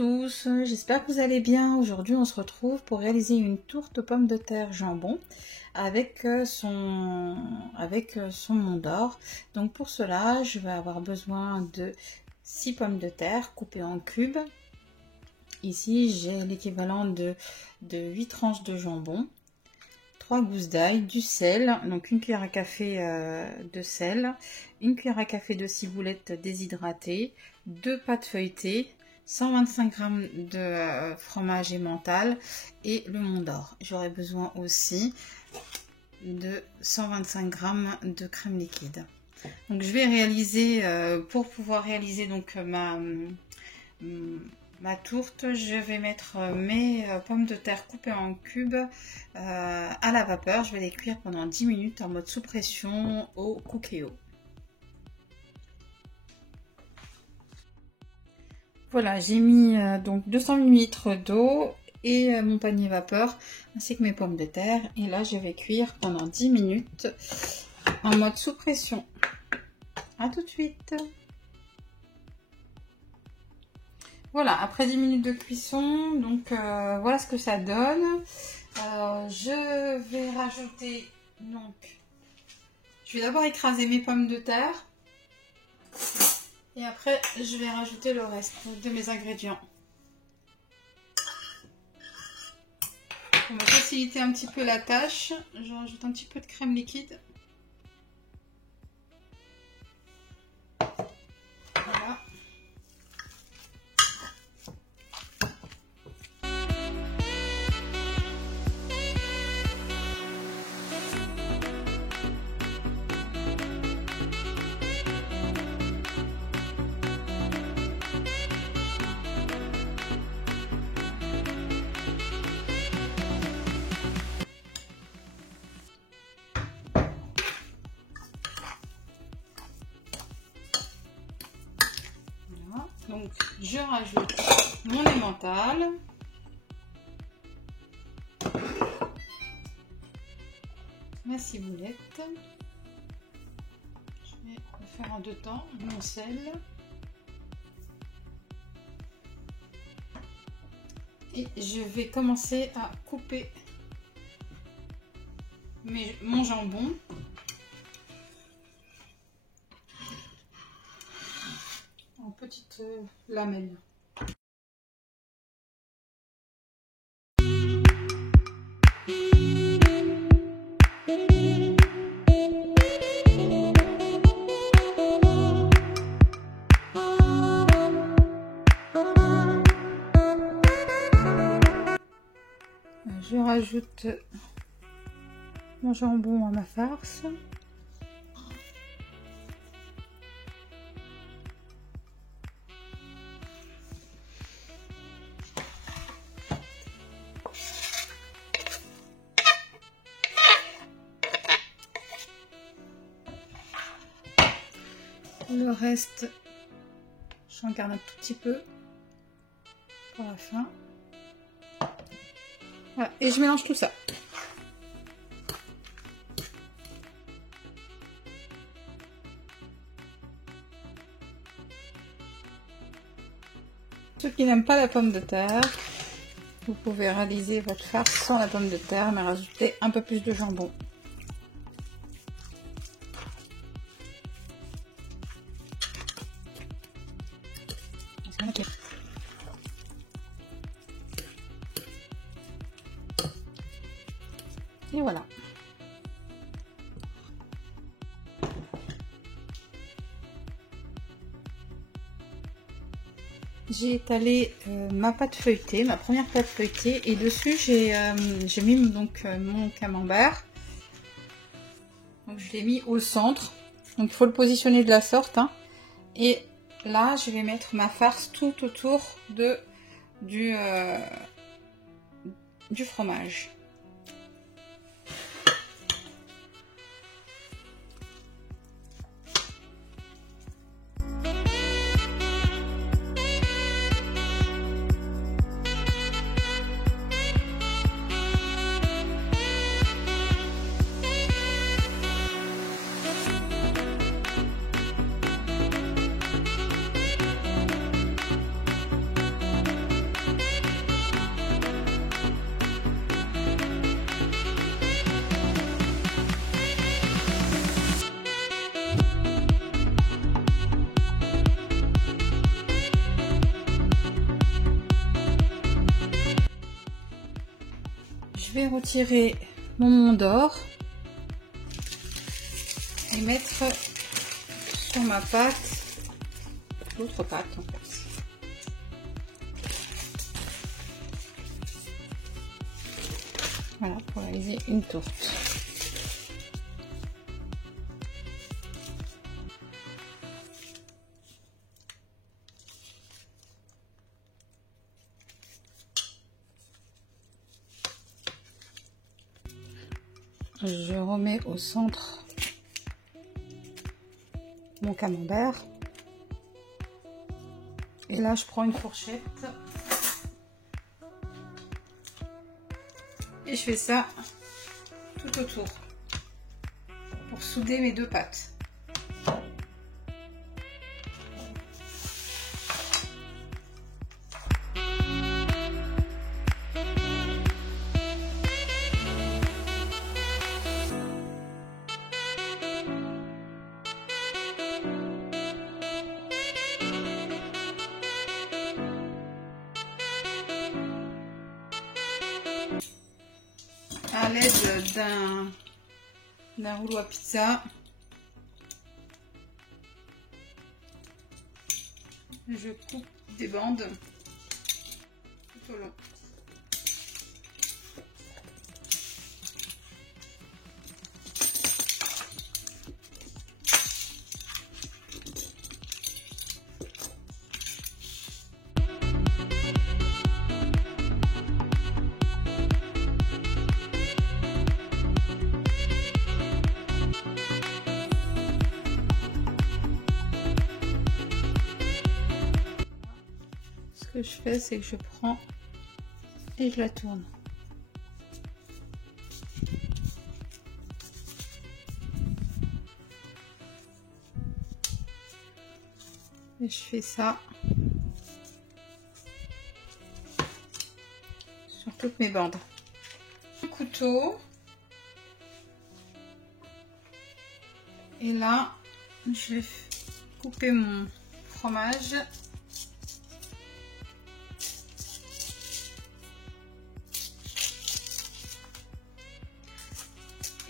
tous, j'espère que vous allez bien. Aujourd'hui on se retrouve pour réaliser une tourte aux pommes de terre jambon avec son mont d'or. Donc pour cela je vais avoir besoin de 6 pommes de terre coupées en cubes. Ici j'ai l'équivalent de 8 tranches de jambon, 3 gousses d'ail, du sel, donc une cuillère à café de sel, une cuillère à café de ciboulette déshydratée, 2 pâtes feuilletées, 125 g de fromage emmental et le mont d'or. J'aurai besoin aussi de 125 g de crème liquide. Donc je vais réaliser, pour pouvoir réaliser donc ma tourte, je vais mettre mes pommes de terre coupées en cubes à la vapeur. Je vais les cuire pendant 10 minutes en mode sous pression au Cookéo. Voilà, j'ai mis donc 200 ml d'eau et mon panier vapeur ainsi que mes pommes de terre. Et là, je vais cuire pendant 10 minutes en mode sous pression. À tout de suite. Voilà, après 10 minutes de cuisson, donc voilà ce que ça donne. Je vais rajouter, donc, je vais d'abord écraser mes pommes de terre. Et après, je vais rajouter le reste de mes ingrédients. Pour me faciliter un petit peu la tâche, je rajoute un petit peu de crème liquide. Voilà. Donc je rajoute mon emmental, ma ciboulette, je vais le faire en deux temps, mon sel et je vais commencer à couper mon jambon. En petites lamelles. Je rajoute mon jambon à ma farce. Le reste, j'en garde un tout petit peu pour la fin. Voilà, et je mélange tout ça. Ceux qui n'aiment pas la pomme de terre, vous pouvez réaliser votre farce sans la pomme de terre, mais rajouter un peu plus de jambon. Et voilà. J'ai étalé ma pâte feuilletée, ma première pâte feuilletée, et dessus j'ai mis donc mon camembert. Donc je l'ai mis au centre. Donc il faut le positionner de la sorte, hein. Et là je vais mettre ma farce tout autour du fromage. je vais retirer mon Mont d'Or et mettre sur ma pâte, l'autre pâte en fait. Voilà, pour réaliser une tourte. Je remets au centre mon camembert. Et là, je prends une fourchette. Et je fais ça tout autour pour souder mes deux pâtes. À l'aide d'un rouleau à pizza, je coupe des bandes tout au long. Ce que je fais, c'est que je prends et je la tourne. Et je fais ça sur toutes mes bandes. Un couteau. Et là, je vais couper mon fromage.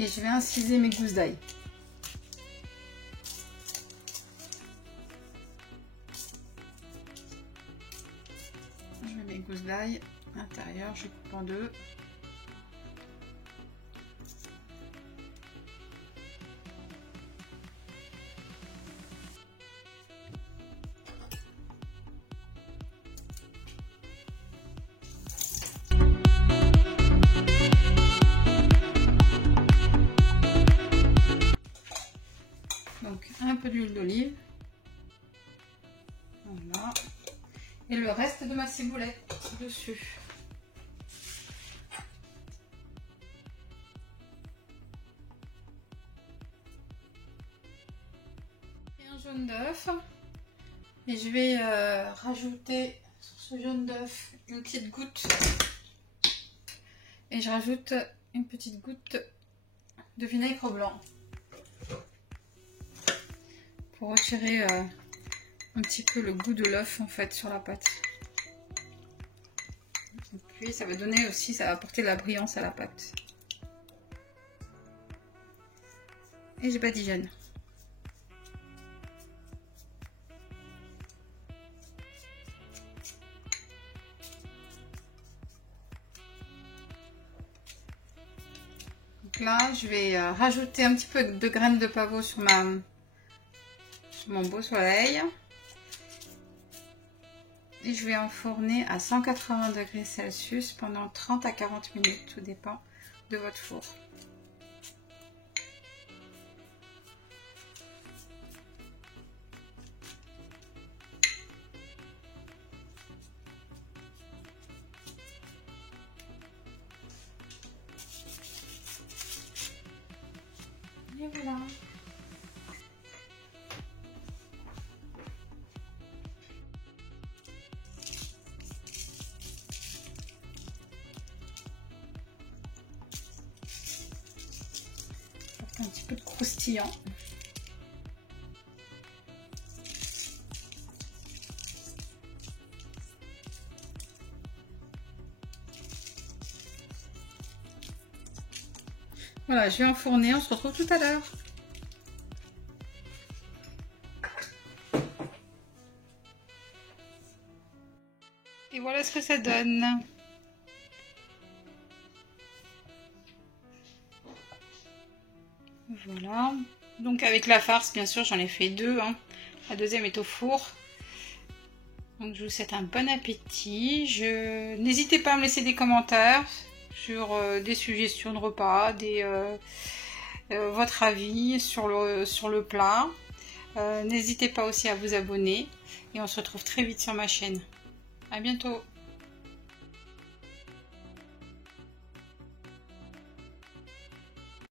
Et je vais inciser mes gousses d'ail. Je mets mes gousses d'ail à l'intérieur, je coupe en deux. Donc un peu d'huile d'olive. Voilà. Et le reste de ma ciboulette dessus. Et un jaune d'œuf. Et je vais rajouter sur ce jaune d'œuf une petite goutte. Et je rajoute une petite goutte de vinaigre blanc. Pour retirer un petit peu le goût de l'œuf en fait sur la pâte. Et puis ça va donner aussi, ça va apporter de la brillance à la pâte. Et je badigeonne. Donc là, je vais rajouter un petit peu de graines de pavot sur mon beau soleil. Et je vais enfourner à 180 degrés Celsius pendant 30 à 40 minutes, tout dépend de votre four. Et voilà. Un petit peu de croustillant. Voilà, je vais enfourner, on se retrouve tout à l'heure. Et voilà ce que ça donne. Voilà. Donc avec la farce, bien sûr, j'en ai fait deux. Hein. La deuxième est au four. Donc je vous souhaite un bon appétit. N'hésitez pas à me laisser des commentaires sur des suggestions de repas, votre avis sur le plat. N'hésitez pas aussi à vous abonner. Et on se retrouve très vite sur ma chaîne. À bientôt.